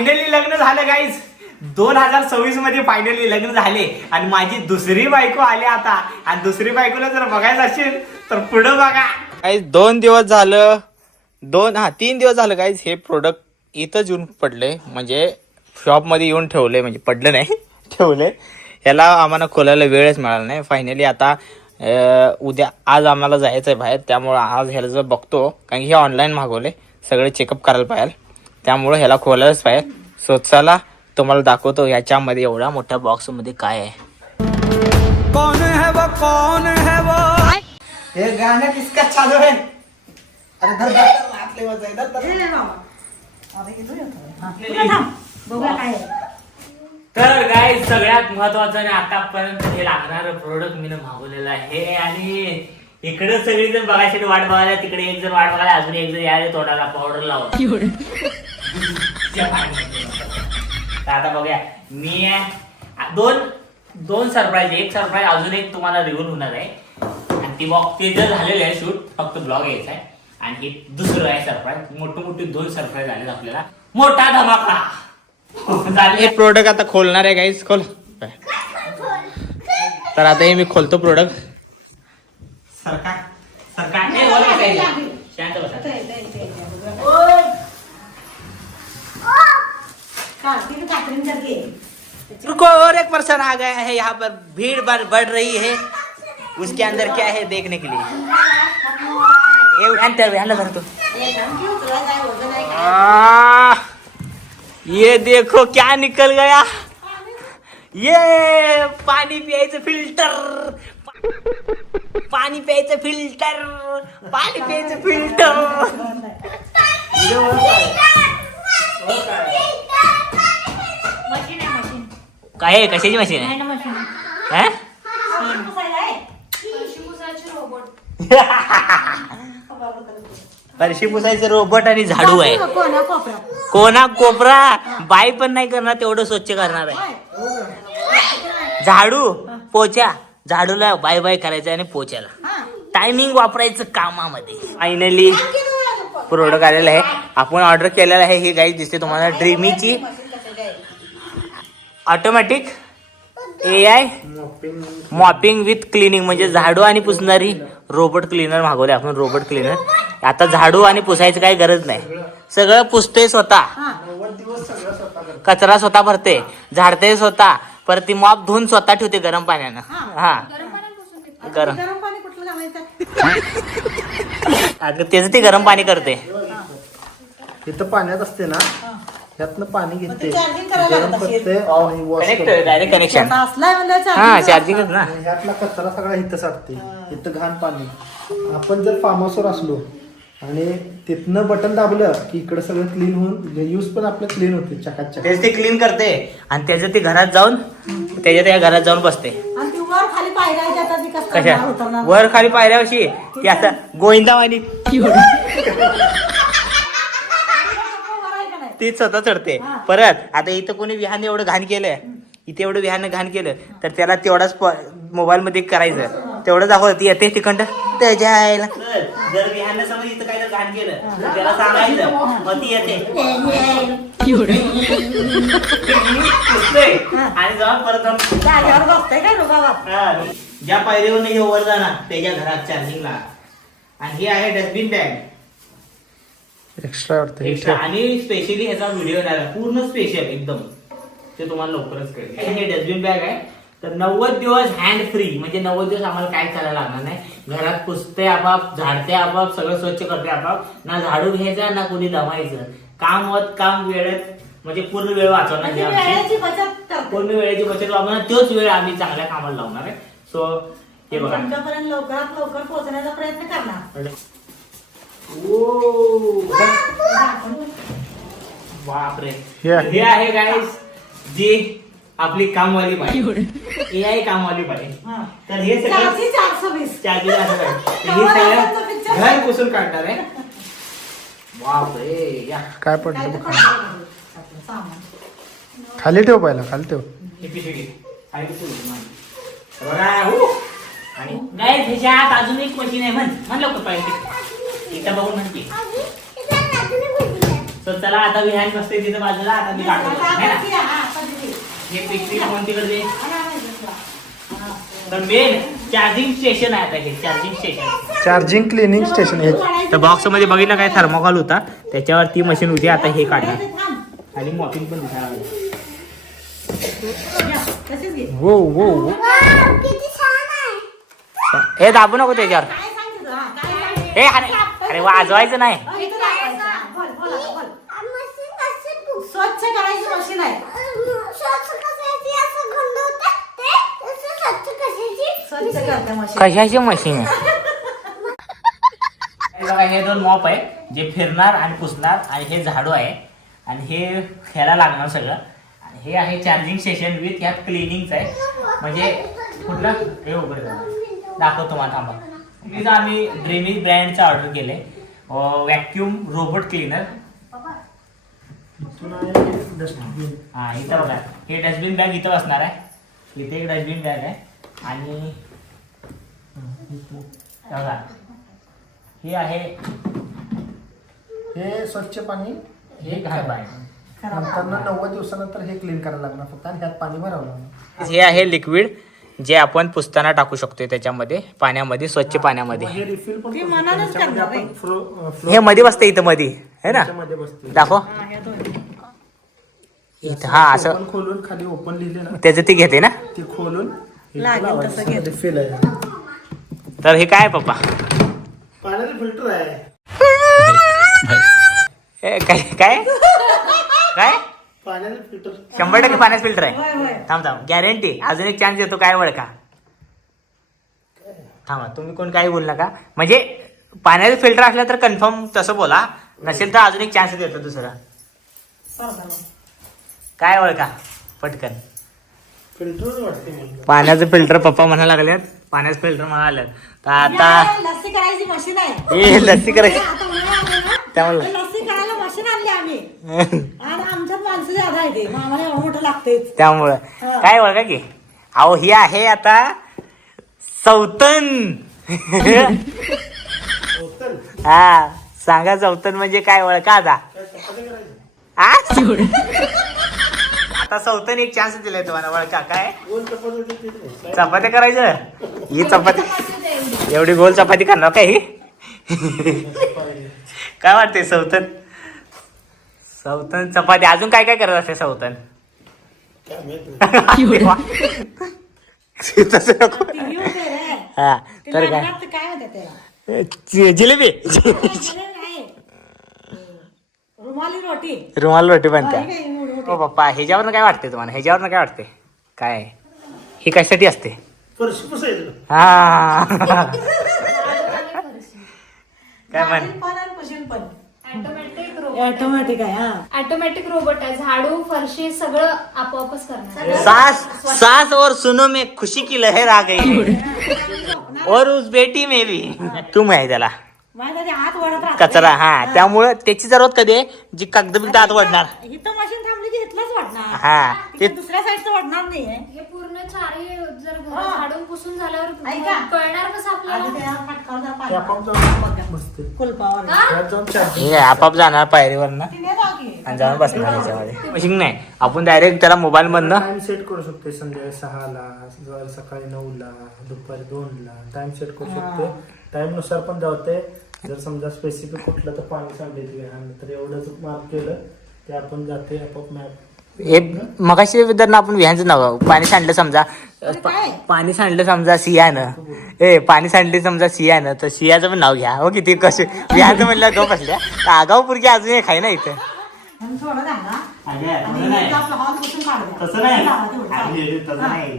Finally लग्न झालं guys. 2026 मध्ये फायनली लग्न झाले आणि माझी दुसरी बायको आली आता. आणि दुसरी बायकोला जर बघायचं असेल तर पुढं बघा गाईज. 2 दिवस झालं 3 दिवस झालं गाईज हे प्रोडक्ट इथंच येऊन पडले. म्हणजे शॉपमध्ये येऊन ठेवले, म्हणजे पडलं नाही ठेवले. याला आम्हाला खोलायला वेळच मिळाला नाही. फायनली आता आज आम्हाला जायचं आहे बाहेर, त्यामुळं आज ह्याला जर बघतो, कारण की हे ऑनलाईन मागवले, सगळे चेकअप करायला पाहिजे, त्यामुळं ह्याला खोलायलाच पाहिजे. सो चला तुम्हाला दाखवतो ह्याच्यामध्ये एवढ्या मोठ्या बॉक्समध्ये काय आहे. कौन है वो, कौन है वो, हे गाणं किसका चालू आहे. अरे धर आपले वाजाय धर तर गाईज सगळ्यात महत्वाचं आणि आतापर्यंत हे लागणारं प्रोडक्ट मी मागवलेलं आहे. आणि इकडे सगळीजण बघायसाठी वाट बघायला, तिकडे एक जण वाट बघायला, अजून एक जण यायला तोंडाला पावडर लावून. आता बघूया मी दोन सरप्राईज, एक सरप्राईज अजून एक तुम्हाला रिव्हल होणार आहे. आणि ती ते जर झालेलं आहे शूट, फक्त ब्लॉग यायचा आहे. आणि हे दुसरं आहे सरप्राईज. मोठे 2 सरप्राईज झाले आपल्याला. मोठा धमाका हे प्रोडक्ट आता खोलणार आहे गाईज. खोल. तर आता हे मी खोलतो प्रोडक्ट. सरकार शांत बसा. रुको, और एक पर्सन आ गया है यहाँ पर. भीड़ बढ़ रही है, उसके अंदर क्या है देखने के लिए. ये देखो क्या निकल गया. ये पाणी प्यायचं फिल्टर. पाणी प्यायचं फिल्टर. पाणी प्यायचं फिल्टर. काय आहे, कशाची मशीन आहे. फरशी पुसायचं रोबोट आणि झाडू आहे. कोणा कोपरा बाई पण नाही करणार, तेवढं स्वच्छ करणार आहे. झाडू पोछा, झाडूला बाय बाय करायचं आणि पोछ्याला टायमिंग वापरायचं कामामध्ये. फायनली प्रोडक्ट आलेला आहे. आपण ऑर्डर केलेला आहे. ही गाईज दिसते तुम्हाला, ड्रीमीची automatic AI mopping with cleaning, म्हणजे झाडू आणि पुसणारी रोबोट क्लीनर मागवले आपण. रोबोट क्लीनर आता झाडू आणि पुसायची काही गरज नाही, सगळं पुसते स्वतः, कचरा स्वतः भरते, झाडते स्वतः, परत ती मॉप धुवून स्वतः ठेवते गरम पाण्यानं. गरम त्याचं ते गरम पाणी करते. इथं पाण्यात असते ना, ह्यातनं पाणी घेते, डायरेक्ट कनेक्शन. हा चार्जिंगच ना. ह्यातला कचरा सगळा इथं साठते, इथं घाण पाणी. आपण जर फार्म हाऊसवर असलो आणि तिथनं बटन दाबलं की इकडे सगळं क्लीन होऊन यूज पण आपलं क्लीन होते, चकाचक. तेच ते क्लीन करते आणि त्याचं ते घरात जाऊन, त्याच्या त्या घरात जाऊन बसते. कशा वर खाली पायऱ्यावशी ती आता गोविंदावानी ती स्वतः चढते. परत आता इथं कोणी विहान एवढं घाण केलंय, इथे एवढं विहान घाण केलं तर त्याला तेवढाच मोबाईल मध्ये करायचं, तेवढं दाखवत ती येते तिकडं त्याच्या. जर विहान समज इथं काय घाण केलं त्याला सांगायचं, मग ती येते आणि जेव्हा परत ज्या पायरीवर नाही वर जाणार त्याच्या घरात चार्जिंगला. आणि ही आहे डस्टबिन बॅग एक्स्ट्रा एक्स्ट्रा. आणि स्पेशली ह्याचा व्हिडिओ येणार पूर्ण स्पेशल एकदम, ते तुम्हाला लवकरच कळेल. हे डस्टबिन बॅग आहे. तर 90 दिवस हँड फ्री, म्हणजे 90 दिवस आम्हाला काय करायला लागणार नाही. घरात पुसते आपाप, झाडते आपाप, सगळं स्वच्छ करते आपाप. ना झाडू घ्यायचा ना कोणी दमायचं. काम वेळेत, म्हणजे पूर्ण वेळ वाचवणार, पूर्ण वेळेची बचत वापरणार. तोच वेळ आम्ही चांगल्या कामाला लावणार आहे. सो हे बघा, लवकरात लवकर पोहोचण्याचा प्रयत्न करणार. बापरे. हे आहे गाईज जी आपली कामवाली बाई, AI कामवाली बाई. तर हे सगळं 420 हे सगळं घर पुसून काढणार आहे. बापरे. या काय पडलं खाली ठेव, पहिला खाली ठेव. आणि गाईज ह्याच्या आत अजून एक मशीन आहे. म्हण लवकर पाहिजे इथं बघून म्हणते. तर चला आता मी हँड बसते तिथं बाजूला, आता मी काढतो आता है ना? बघ की, हा, पद्धती. हे पिशवी फोन तिकडे दे. हा, हा, हा. तर मेन चार्जिंग स्टेशन आहे आता हे charging station. Charging cleaning station आहे. तर बॉक्स मध्ये बघितलं काय थर्मोकॉल होता त्याच्यावर ती मशीन होती. आता हे काढणार थांब. आणि मॉपिंग पण दिसायला लागली. या, तशीच घे. वो वो वो. हे दाबू नको त्याच्यावर. काय सांगते तू? हा, काय सांगते? हे अरे वाजवायचं नाही. इथं दाबायचं. हा, बोल, बोल आता, बोल. स्वच्छ करायची मशीन आहे. स्वच्छ करते मशीन. कशाची मशीन आहे? हे बघा हे दोन मॉप आहे जे फिरणार आणि पुसणार, आणि हे झाडू आहे आणि हे ह्याला लागणार सगळं. आणि हे आहे चार्जिंग स्टेशन विथ ह्यात क्लिनिंगचं आहे. म्हणजे कुठलं हे उघड दाखवतो मला थांबा. इथं आम्ही ड्रीमी ब्रँडचं ऑर्डर केले व्हॅक्युम रोबोट क्लीनर. हा इथं बघा हे डस्टबिन बॅग इथं असणार आहे. इथे एक डस्टबिन बॅग आहे आणि बघा हे आहे हे स्वच्छ पाणी. हे घाण आहे. नंतर 90 दिवसानंतर हे क्लीन करायला लागणार फक्त, आणि ह्यात पाणी भरावं लागणार. हे आहे लिक्विड जे आपण पुसताना टाकू शकतो त्याच्यामध्ये, पाण्यामध्ये, स्वच्छ पाण्यामध्ये. हे रिफिल पण ती करू शकतो. मनानच त्याच्यामध्ये करणार आपण फ्लो हे मध्ये बसते इथं मध्ये है ना, त्याच्यामध्ये बसते. दाखव हा, ह्या दोन. इथं. हा असं ओपन खोलून खाली ओपन लिहिले ना त्याचं ती घेते ना. ते खोलून हे लागेल लावायचं. तसं घे. रिफिल आहे. तर हे काय पप्पा पाण्याचं फिल्टर आहे. हे काय काय काय पाण्याचं फिल्टर. 100% पाण्याचं फिल्टर आहे. होय, होय. थांब थांब गॅरंटी. अजून एक चान्स देतो. काय ओळखा थांबा तुम्ही कोण काही बोलू नका. म्हणजे पाण्याचं फिल्टर असलं तर कन्फर्म तसं बोला, नसेल तर अजून एक चान्स देतो दुसरा. काय ओळखा पटकन. फिल्टर वाटते मला. पाण्याचं फिल्टर पप्पा म्हणायला लागल्यात. पाण्याचं फिल्टर म्हणाले तर आता या, लस्सी करायची मशीन आहे. हे लस्सी करायची आता उन्हाळा आला ना, त्यामुळे तर लस्सी करायला मशीन आणली आम्ही. आणि आमच्यात माणसं ज्यादा आहे ते, मग आम्हाला एवढं मोठं लागतेच. त्यामुळं हा. काय ओळखा की अहो ही आहे आता सौतन. होतं. हा सांगा सौतन म्हणजे काय ओळखा आता. काय चपाती करायची? आता सौतन एक चान्स दिलाय तुम्हाला ओळखा. काय गोल चपाती होती ते नाही. चपात्या करायचं. ही चपाती एवढी गोल चपाती करणार काय ही. काय वाटते सौतन. सौतन चपाती अजून काय काय करत असते सौतन. काय माहित नाही. तसं नको. ती ही होते रे. हा ते तर काय लागणार ते काय म्हणतात त्याला? जिलेबी नाही. रुमाली रोटी. रुमाल रोटी हा, बनते. ही काय मोठी मोठी. हो पप्पा ह्याच्यावरनं काय वाटते तुम्हाला. ह्याच्यावरनं काय वाटते काय ही कशासाठी असते. फरशी पुसायचं. हा काय म्हण. झाडून पण आणि पुसून पण. ऑटोमॅटिक आहे हा. ऑटोमॅटिक रोबोट आहे. झाडू फरशी सगळं आपोआपच करणार. सास सास और सुनो में खुशी की लहर आ गई और उस बेटी में भी तुम आहे त्याला माहिती आहे, ते हात वडत राहतं. कचरा. हा त्यामुळे त्याची जरूरत कधी आहे जी कागद बिगद आत वाढणार. इथं मशीन थांबली की इथलंच वाढणार. हा ते ते दुसऱ्या साईडचं वाढणार नाहीये. हे पूर्ण चारही जर घर हा. झाडून पुसून झाल्यावर ऐका. कळणार कसं आधी आपल्याला. त्या फटकावर जरा ते पाणी. आपण जाऊन बसते. कुलपावर. त्यात जाऊन चार्जिंग. हे आपाप जाणार पायरीवर ना तिने जाऊ की. आणि जाऊन बसणार त्याच्यामध्ये. मशीन नाही आपण डायरेक्ट त्याला मोबाईल मधनं टाइम सेट करू शकते. संध्याकाळी 6ला, जर सकाळी 9ला, दुपारी 2ला टाइम सेट करू शकते. टाइम नुसार पण जाते. जर समजा स्पेसिफिक कुठलं तर पाणी सांगितले तर एवढंच मार्क केलं ते आपण जाते आपोआप मॅप. हे मगाशी विद्यार्थी आपण विहानचं नाव पाणी सांडलं समजा पाणी सांडलं समजा सियानं. पाणी सांडले समजा सियानं तर सियाचं पण नाव घ्या. हो किती कसे विहानचं म्हणलं गप असल्या आगाऊ पुरगी अजून एक आहे ना इथं. आणि थोडं झाला. अगं, आणि तसं नाही. इथं आपलं हॉल पुसून काढूया. तसं नाही लावा तेवढं. अरे, तसं नाही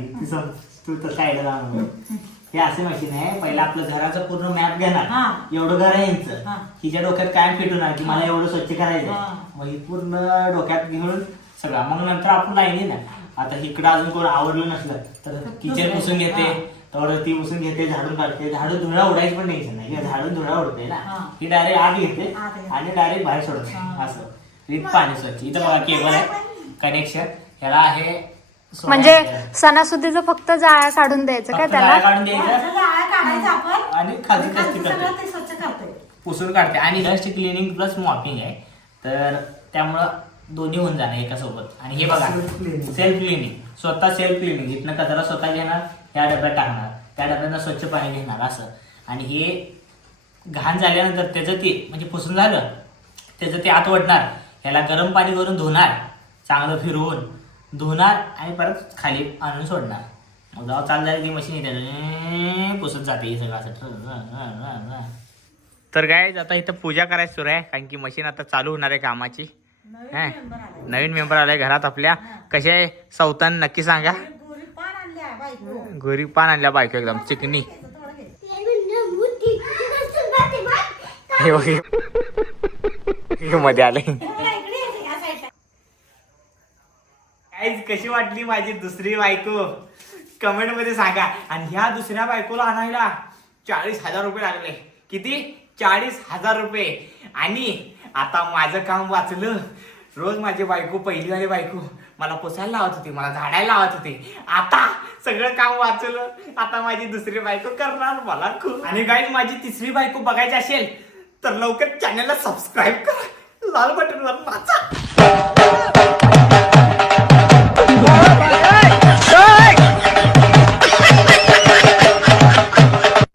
तू तसं आयडिया लावणार. हे असे मशीन आहे. पहिला आपलं घराचं पूर्ण मॅप घेणार. हा. एवढं घर आहे यांचं. हा. हिच्या डोक्यात कायम फिट होणार की मला एवढं स्वच्छ करायचं हा. मग ही पूर्ण डोक्यात घेऊन सगळं. मग नंतर आपण लाईनी ना आता इकडं अजून कोण आवडलं नसलं तर किचन पुसून घेते. तर ती पुसून घेते, झाडून काढते. झाडून धुळा उडायची पण टेन्शन नाही. झाडून धुळा उडते ना हा. ही डायरेक्ट आत घेते आत घेते. आणि डायरेक्ट बाहेर सोडते. हा. असं विथ पाणी स्वच्छ. इथं बघा केबल आहे कनेक्शन. ह्याला आहे म्हणजे सणासुदीचं फक्त जाळ्या काढून द्यायचं काय फक्त त्याला. जाळ्या काढून द्यायचं वरचं जाळं काढायचं आपण. आणि खालची आणि खालचं जास्ती करते. सगळं ते स्वच्छ करते. पुसून काढते. आणि डस्ट क्लिनिंग प्लस मॉपिंग आहे. तर त्यामुळं दोन्ही होऊन जाणार एका सोबत. आणि हे बघा Self cleaning. सेल्फ क्लिनिंग, स्वतः सेल्फ क्लिनिंग. इथनं कचरा स्वतः घेणार, त्या डब्यात टाकणार, त्या डब्यानं स्वच्छ पाणी घेणार असं. आणि हे घाण झाल्यानंतर त्याचं ते म्हणजे पुसून झालं त्याचं ते आत ओढणार, ह्याला गरम पाणी करून धुणार, चांगलं फिरवून धुणार आणि परत खाली आणून सोडणार. मग जेव्हा चालू झाली ती मशीन येते पुसत जाते हे सगळं असं. तर काय आता इथं पूजा करायची सुरू आहे, कारण की मशीन आता चालू होणार आहे कामाची. नवीन मेंबर आलाय घरात आपल्या. कसे आहे सौतान नक्की सांगा. गोरी पान आणल्या बायको. घरी पान आणल्या बायको एकदम चिकनी. हे बघ, हे मध्ये आले. गाईज कशी वाटली माझी दुसरी बायको कमेंट मध्ये सांगा. आणि ह्या दुसऱ्या बायकोला आणायला 40,000 रुपये लागले. किती? 40,000 रुपये. आणि आता माझं काम वाचलं. रोज माझी बायको, पहिलीवाली बायको मला पुसायला लावत होती, मला झाडायला लावत होती. आता सगळं काम वाचलं. आता माझी दुसरी बायको करणार मला खूप. आणि गाईज माझी तिसरी बायको बघायची असेल तर लवकर चॅनलला सबस्क्राईब करा, लाल बटनवर नाचा.